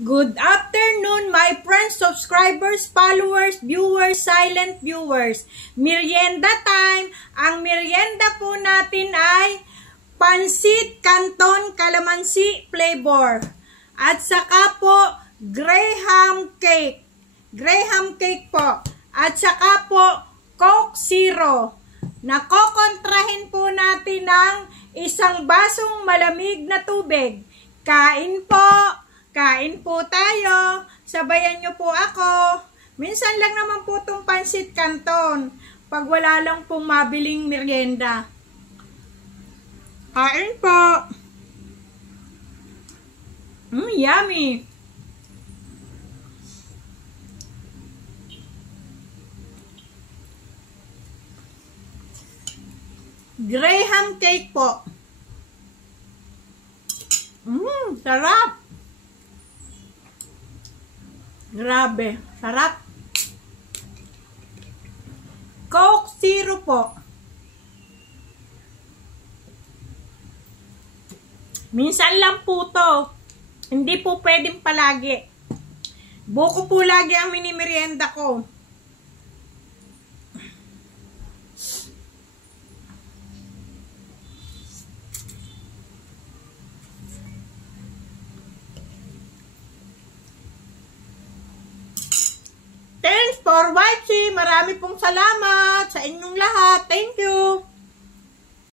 Good afternoon, my friends, subscribers, followers, viewers, silent viewers. Merienda time. Ang merienda po natin ay pansit canton calamansi flavor. At saka po, graham cake. Graham cake po. At saka po, Coke Zero. Nakokontrahin po natin ng isang basong malamig na tubig. Kain po! Kain po tayo. Sabayan nyo po ako. Minsan lang naman po itong pansit canton. Pag wala lang pong mabiling merienda. Kain po. Yummy. Graham cake po. Sarap. Grabe, sarap. Coke Zero po. Minsan lang po to. Hindi po pwedeng palagi. Buko po lagi ang minimerienda ko. Thanks for watching. Marami pong salamat sa inyong lahat. Thank you.